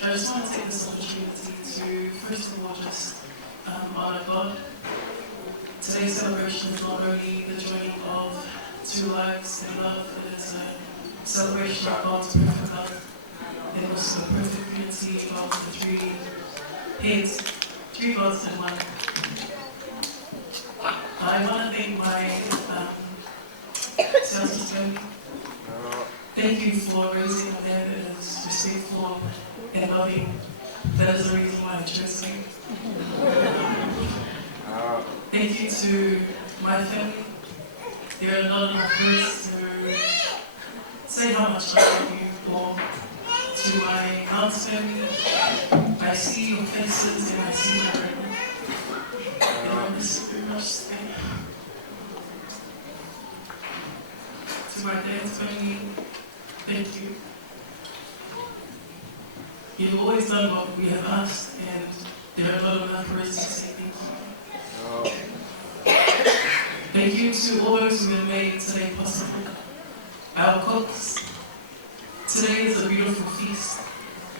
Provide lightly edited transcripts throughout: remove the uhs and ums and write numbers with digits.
I just want to take this opportunity to, first of all, just honor God. Today's celebration is not only the joining of two lives in love, it is a celebration of God's perfect love, and also the perfect unity of the three heads, three gods in one. I want to thank my Siaosi family. Thank you for raising a man that is respectful and loving. That is the reason why I chose you. Thank you to my family. There are not enough words to say how much I love you. Or to my aunt's family, I see your faces and I see your written. And I miss you very much today. To my dad's family, thank you. You've always done what we have asked, and there are not enough words to say thank you. Thank you to all those who have made today possible. Our cooks, today is a beautiful feast,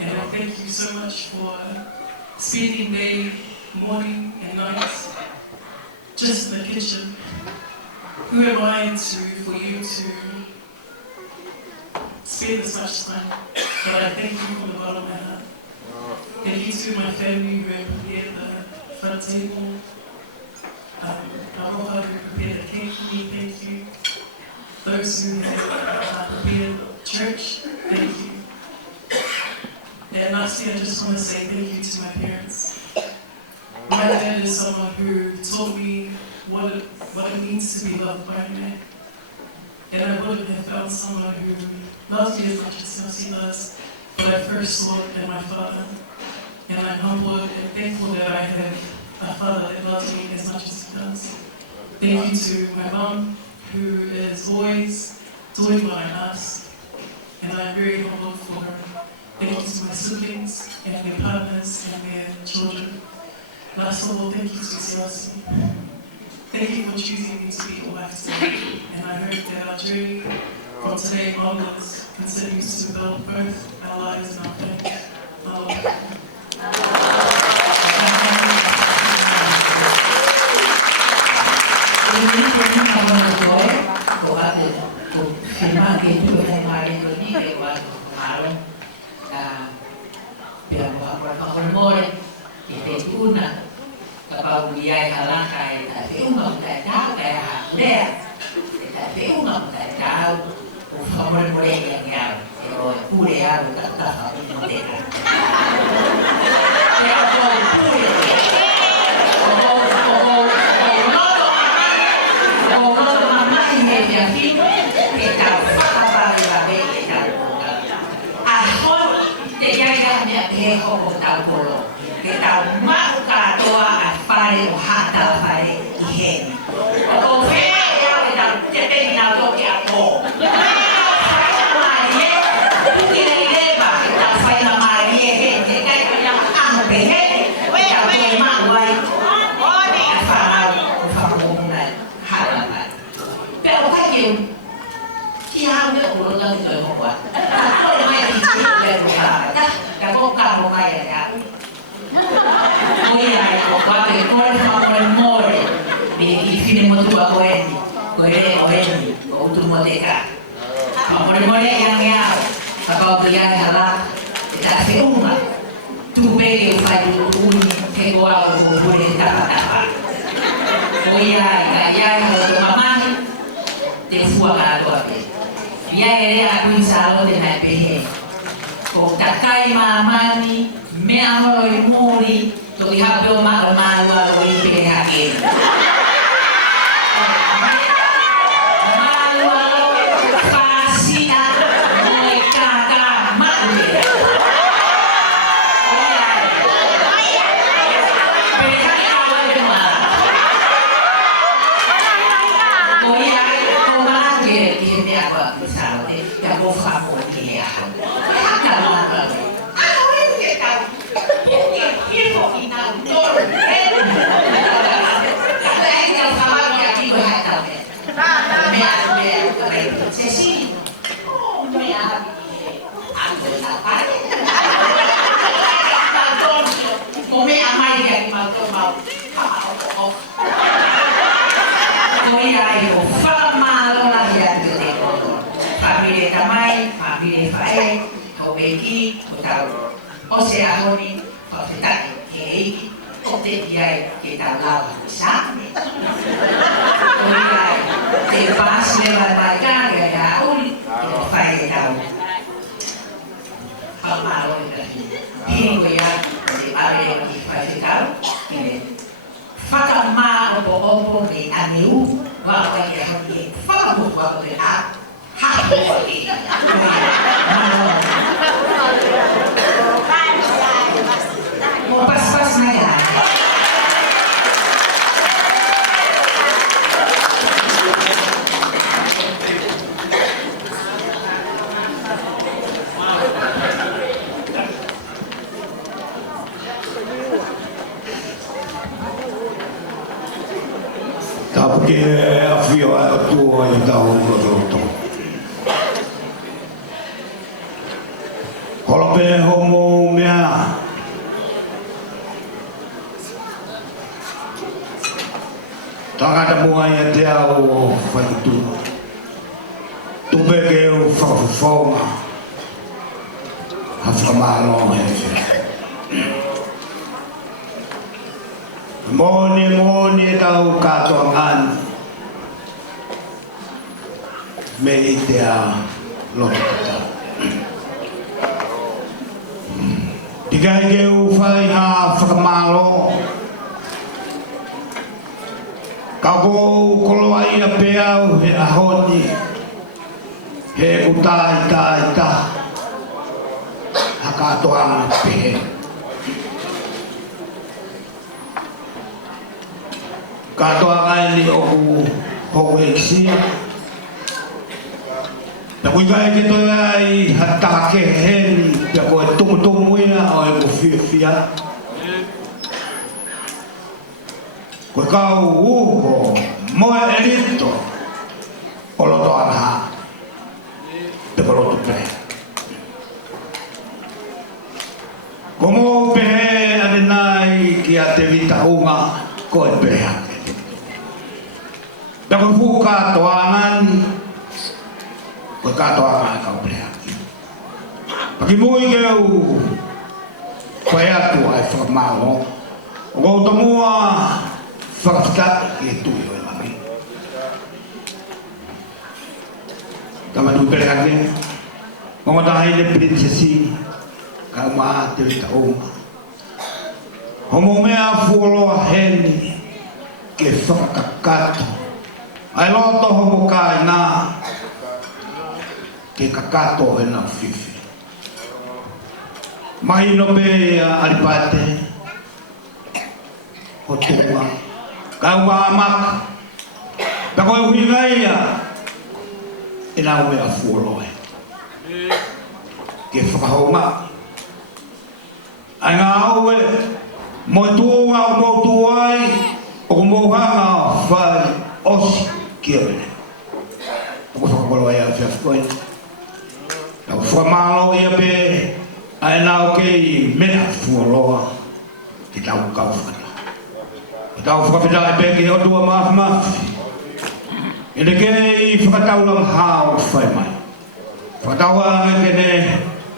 and I thank you so much for spending day, morning, and night just in the kitchen. Who am I for you to spend this much time? But I thank you from the bottom of my heart. Thank you to my family who have prepared the front table. Our mother who prepared the cake for me, thank you. Those who have prepared church, thank you. And lastly, I just want to say thank you to my parents. My dad is someone who taught me what it means to be loved by a man. And I wouldn't have found someone who loves me as much as Siaosi does, but I first saw it in my father. And I'm humbled and thankful that I have a father that loves me as much as he does. Thank you to my mom, who is always doing what I ask, and I'm very humble for her. Thank you to my siblings and their partners and their children. Last of all, thank you to Siaosi. Thank you for choosing me to be your wife today, and I hope that our journey from today onwards continues to build both our lives and our families. katoa kai ni oku hoku eksia. Na kuikai ke toi ai hata ke heni pia koe tumu ia o e kufia. Koe kau uho moe elito o loto ana te ko loto pe. Komo pehe ane nai ki a te vita unga koe pehe. Na koe fu katoa ngani koe katoa ngani kau pehe. Paki mui keu koe atu ai whakamao. O kou tamua whakawhika i e tui o e mami. Kama tui pere hake, mongo tahi le princesi, ka maa te rita oma. Homo mea fuoloa heni ke whakakato. Ai loto homo kai nā ke kakato e nā whiwhi. Mahi no pe alipate, o tunga, kau maa maka, ta koe hui ngai ia, e nā ue a fuoloe. Ke whakahonga. Ai ngā aue, moi tuonga o mou tuai, o mouhanga o whai osi kia wene. O whakapolo ai a whiawhikoe. Tau whamalo ia pe, ai nā o kei mena fuoloa, ki tau kau whakata. Tau whakawhita e peke o tua mafi. Ine kei whakatau lang hao whai mai. Whakatau ange kene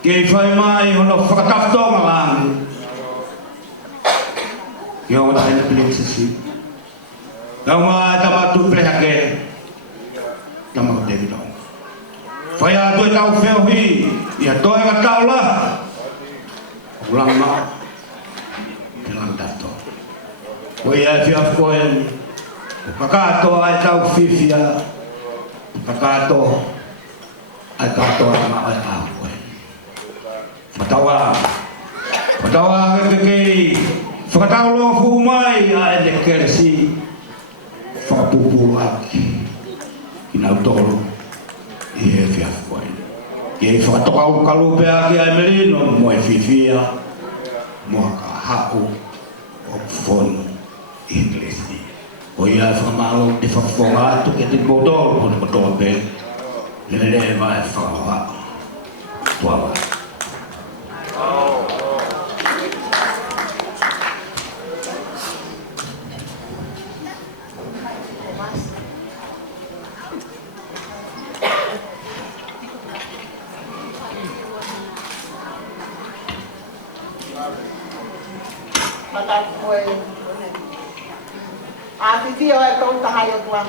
kei whai mai hono whakataftonga langi. Ki o tahi na princesi. Tau maa tamatu plehake. Tamako te vitau. Whai atu e tau wheohi. Ia toi ka tau la. Ulang maa. Pilang dato. Oi ai fia koe kakato ai tau fifia kakato ai kato ai ai koe fatawa ke fatau lo fu mai ai de kersi fapupu aki ina tolo e fia koe e fatoka u kalupe aki ai melino mo fifia mo ka hau o fono Inglesi. O ia whakamalo te whakawhonga atu ke te botol kone kotoa pe. Lele mai whakawa. Tuawa. Fifi o e tau tahai o tua.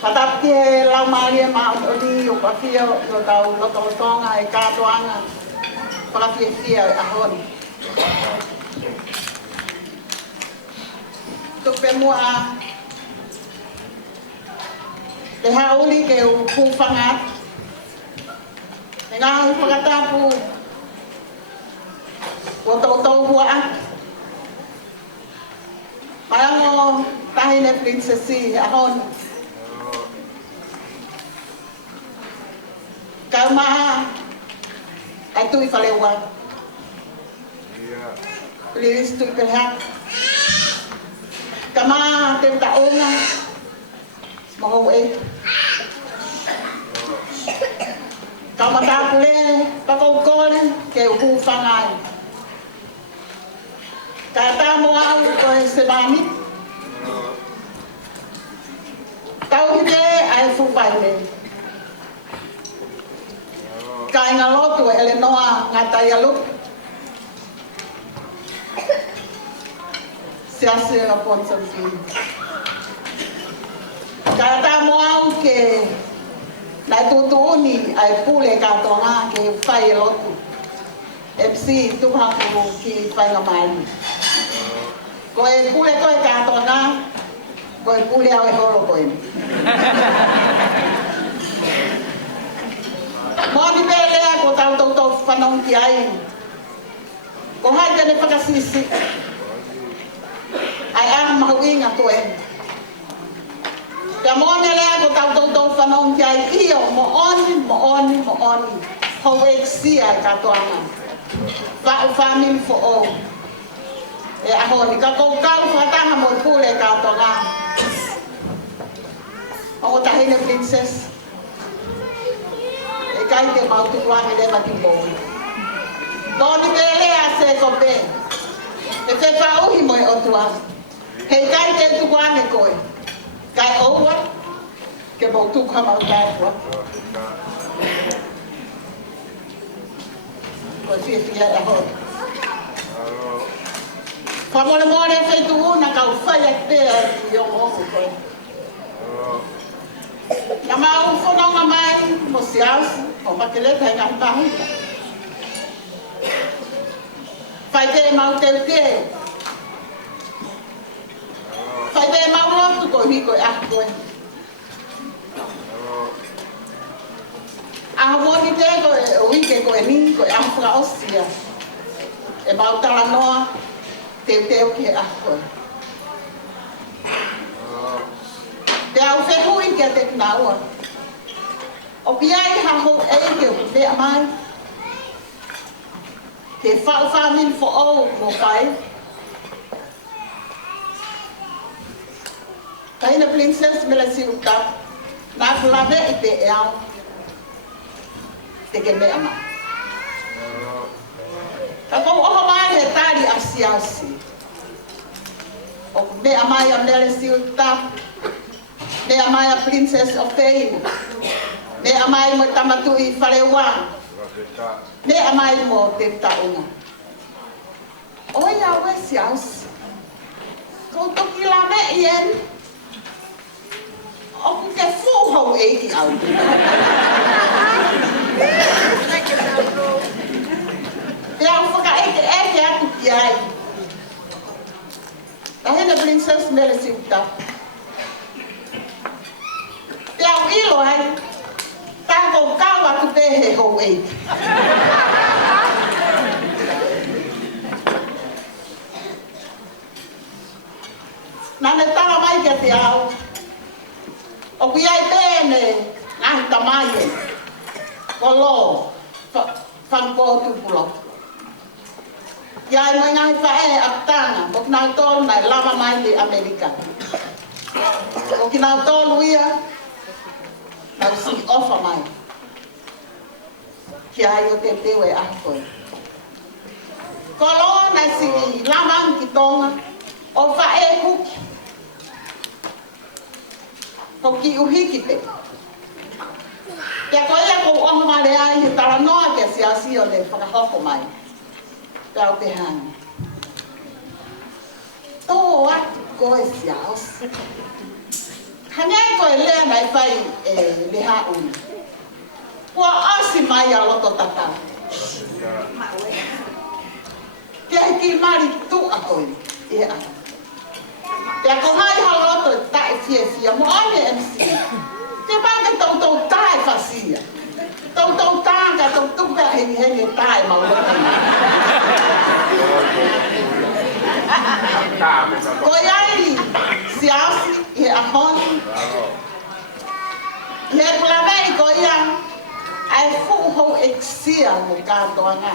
Patapki e lau maari e maa o li o pawhia o tau lotonga e kātoanga. Pakawhia fia e ahoni. Tupe mua te hauli ke u pūwhangat. E ngā hui whakatapu o tau hua atu. Mayango tahi ne princesi ahon. Kau maha ai tui whalewa. Please tui perhak. Kama te taonga. Maho e. Kau matapule pakau kore ke uhu whangai. Kata mo au ko se bani. Tau hite ai fu baile. Kai nga lotu ele noa ngata yalu. Siaosi a ponsa fi. Kata mo au ke na tutuni ai pule katonga ke fai lotu. MC tu haku ki fai ngamali. Koe pule koe kātona, koe pule au e horo koe. Mōni pēlea ko tau whanong ki ai. Ko hai tene whakasisi. Ai mau inga ko e. Te moane lea ko tau whanong kia iyo mo oni. Hau e ksia e katoanga. Whau whamin fo o. E ahoni, ka kou whataha mo pule e katoanga. O tahine princess. E kai te mautukuanga le matimoi. Doni te lea se ko pe. E te whauhi mo e otua. Hei kai te tukuanga koe. Kai oua. Ke mo tukuha mau tātua. Ko fia e ahoni. Whamore whaitu una kau whai a pēr i o mohu koe. Nga mau whanonga mai mo Siaosi, o Makeleta i ngā pahuta. Whai te mau teu te. Whai te mau lotu ko hiko e aku koe. Aho moni te koe o ike koe ni koe ahu whakaosia. E mau tala noa. Teu ki a koe. Te au whenui kia te kinaua. O piai haho e ke o mea mai. Te whau whamin fo au mo whai. Kaina princess mele si uta. Nā kulame i te e au. Te ke mea mai. Ka kou oho mai he tari a Siaosi. O mea mai a mele si uta. Mea mai a princess of Fame. Mea mai mo tamatu i whalewang. Mea mai mo te taunga. Oia we Siaosi. Kou toki la me ien. O ku ke fuhau e ki au. Te au whakaeke atu ki ai. Tahina princess mele si uta. Te au ilo ai. Tākou kau atu pehe hou eiti. Nane tala mai kia te au. O kui ai pēne ngahi tamaie. Ko lo. Whangpo tupulo. Iai mai ngahi whae aptanga. Mo kinau tolu nai lama mai le Amerika. O kinau tolu ia. Nau si ofa mai. Ki ai o te teo e ahokoe. Ko lo nai si lama ki tonga. O whae kuki. Ko ki uhiki pe. Te koia ko oho mare ai he tala noa ke Siaosi o le whakahoko mai. Tau te hana. Tō atu koe Siaosi. Hanei koe lea mai whai le hauni. Kua asi mai a loto tata. Ke hiki mari tu a koe. E a. Te ako mai ha loto tae fia mo ane MC. Te panga tau tae whasia. Tau tanga, tau tuka henge tae maulota. Ko iai Siaosi he ahoni. He pulamei ko ia ai fuho eksia mo kātoanga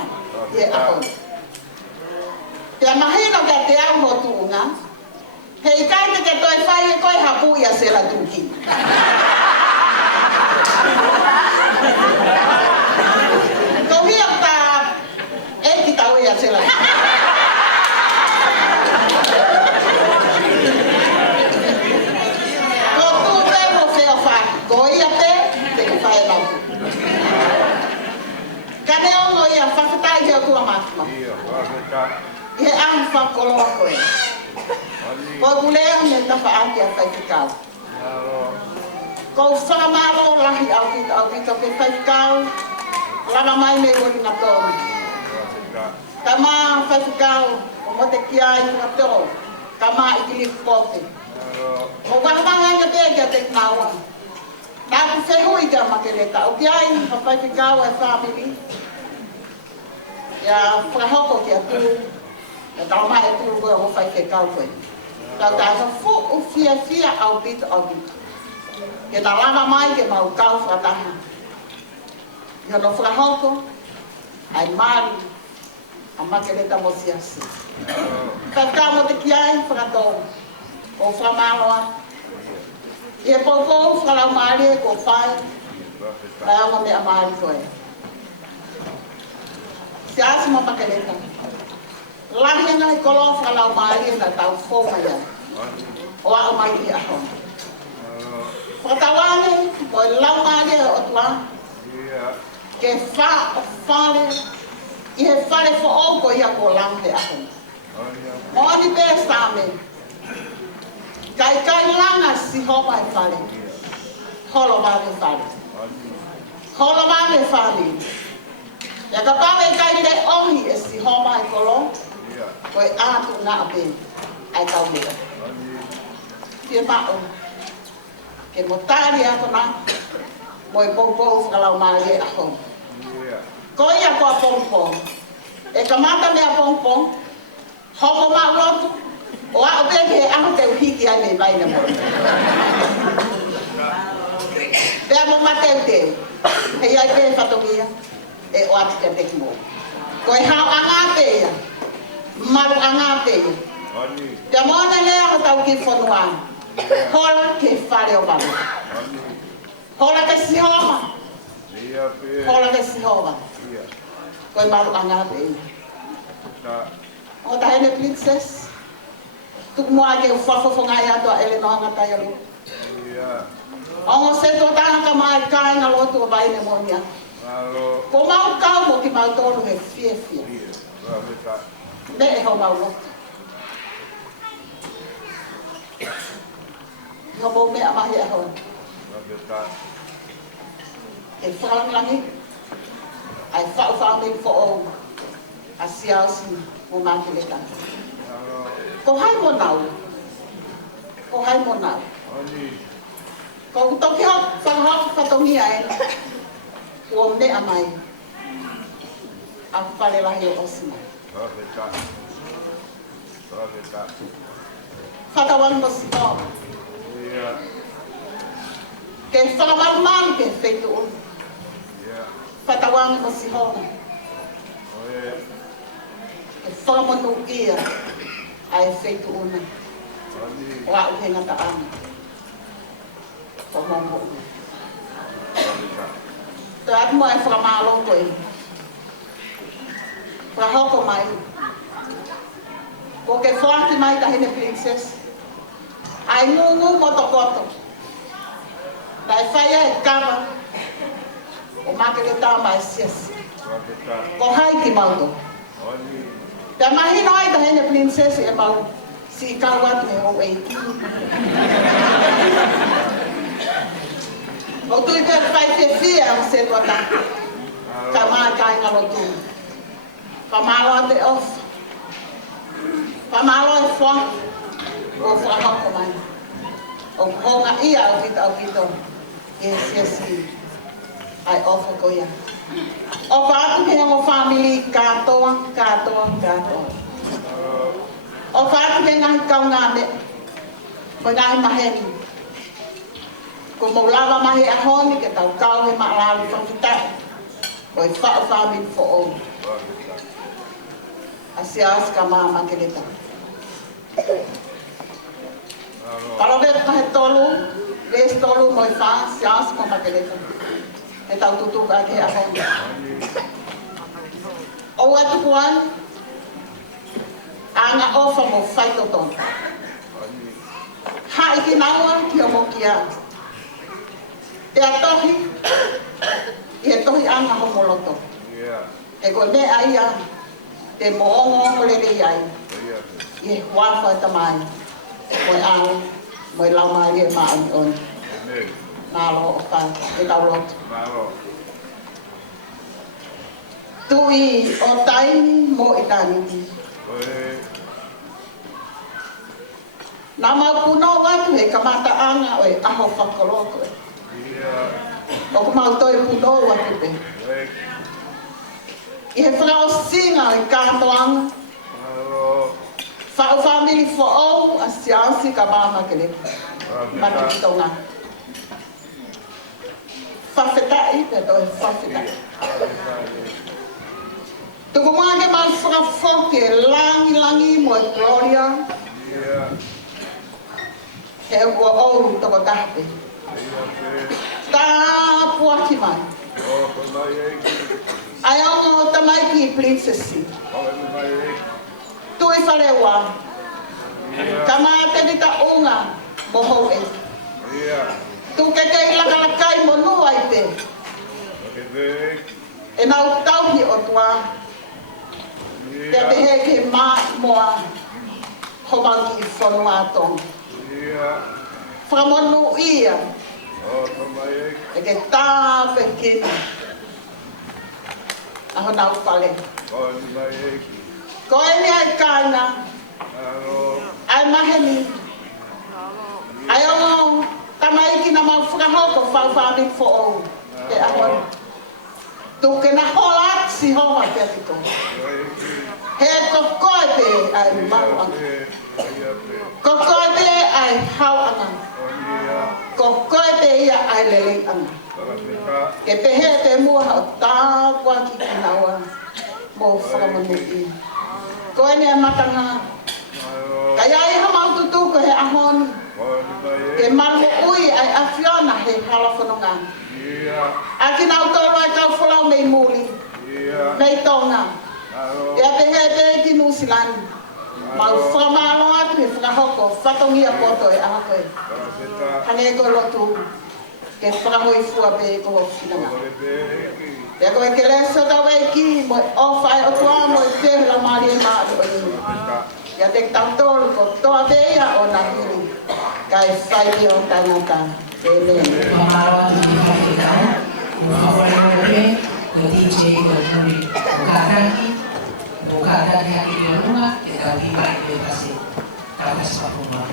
he ahoni. Te mahino ka te au mo tuunga. Hei kai te ke toi whai e koe hapu ia se la tuki. Ko hia ta e ki tau ia se la tuki. Ko tu te mo wheo whai. Ko ia te ke whai e lau. Ka ne ongo ia whakatai heo tua mātima. He ang whakoloa koe. Ko kulea me tawha ake a whaikikau. Ko whakamaro lahi au kita pe whaikikau. Lama mai me koi ngā tōru. Ka mā whaikikau o mote kia i ngā tōru. Ka mā i ki liku pote. Ko wahamanga ngā te kia te knaua. Nā ku whehui kia Makeleta. O kia i ngā whaikikau e whamiri. Ia whakahoko kia tū. E tau mai e tūru koe o whaikikau koe. Kau tahu fu fia au bit. Kita lama mai ke mau kau fataha. Ia no frahoko ai mari a Makeleta mo Siaosi. Kau mo te kiai frato o framaloa. Ia popo fralau mari ko pai. Kau mo me amari koe. Siaosi mo Makeleta. Lahi ngai kolo fralau mari na tau foma ia. O a mai ia hon. Fatawane ko lau mari o tua. Ke fale i he fale fo o ko ia ko lampe ako. Moni be same. Kai langa si hopa e fale. Holo vale fale. Holo vale fale. Ya ka pawe kai le ohi e si hopa e kolo. Ko atu na abe ai kau mira. Tie pa o. Ke motari ako na. Moi popo kalau mari ako. Ko ia ko pompong. E kamata me pompong. Hoko ma rotu. O a be ke a te hiki ai me vai na mo. Pe mo mate te. E ia pe fatogia. E o ati te mo. Ko e hao anga pe ia. Maru anga pe ia. Te mo na le a tau ki fonua. Hola ke fare o baba. Hola ke si homa. Hola ke si homa. Koi maru anga pe. O ta hele princess. Tu mo ake o fafo ngai ato ele no anga ta yalo. O se to ta ka mai kai na lotu vai ne monia. Ko mau ka mo ki mau tolu he fie. Me e ho mau lotu. Yo mo me amahi a ho. E whalang langi, ai whau me fo o a Siaosi mo Makeleta. Ko hai mo nau. Ko toki hop, whatongi ai. Ko me amai. A whale lahi o osima. Whakawang mo sino. Ke whakamarumari ke feito o. Fatawang mo si hona. E whakamonu ia ai feito una. O a uhe ngata ana. O momo. Te atu mo e whakamalo koe. Whahoko mai. Ko ke whaki mai tahine princess. Ai ngungu koto. Dai whaia e kama. O Makeleta mai Siaosi. Ko hai ki mauto. Te mahi noi ta hene princess e mau si kawan me o eiki. O tu i per fai te fia o se tuata. Ka mai kai ngalo tu. Pamalo ate off. Pamalo e fwa. O fwa hoko mai. O Konga ia o vito. Siaosi. Ai ofo ko ia. O whaatu ke o family katoa. O whaatu ke ngahi kau ngā me. Ko ngahi maheni. Ko maulawa mahi a honi ke tau kau he maalari whangkitai. Ko i whaatu family fo o. A Siaosi ka maa Makeleta. Kalau vete kahe tolu. Ves tolu mo i wha Siaosi mo Makeleta. E tau tutuka ke a honi. O atu kuan, anga ofa mo whaito tonu. Ha iki naua ki o mo kia. E a tohi, i e tohi anga ho moloto. E ko me aia, te moongo lele iai. I e wafa tamai. Mo e anga, mo e laumari e maani oni. Nalo o whai, e tau lotu. Tui o taini mo i taniti. Nā mau puno watu he kamata anga o e aho whakoloko. O ku mau toi puno watu pe. I he whakao singa o e kātoanga. Whao family for all, a Siaosi ka Makeleta. Matekitonga. Whawhetai, te toi whawhetai. Tuku mange man whakafoke, langi mo e Gloria. He ua oru toko tahte. Tā puaki mai. Ai ongo tamaiki princessi. Tui wharewa. Kama te ta unga moho e. Tu kei lakalakai mo nua i te. E nau tauhi o tua. Te pehe ke maa moa homangi i whanua atonga. Whamonu ia. E ke tāpe kina. Aho nau whale. Ko e mea e kāina. Ai maheni. Ai ongo tamaiki na mau whakahoko whawhawhi fo o. Te aho. Tu ke na hola si hoa te atiko. He kokoe te ai maru anga. Kokoe te ai hau anga. Kokoe te ia ai lele anga. Ke pehe te mua hao tākua ki kinaua. Mo whakamanu i. Koe nea matanga. Kai ai hamau tutuko he ahon. Ke maru ui ai awhiona he halafononga. Aki nau toro ai kau whalau mei muli. Mei tonga. Ia pehe te ki Nusilani. Mau whamalo atu he whakahoko. Whatongia poto e ahakoe. Hange ko lotu. Ke whakahoi fua pe ko hofina. Ia koe ke leso tau e ki. Mo o whai o tua mo e pehe la maari e maari o iu. Ia te tautolu ko toa veia o na hiri. Kai whai o tangata. Amen. Whamaro atu ni Makeleta. Ko hawai o pe. Ko DJ ko muri. Ko karaki. Ko karaki haki o runga. Ke tau hima i pe kasi. Kakas wapuma.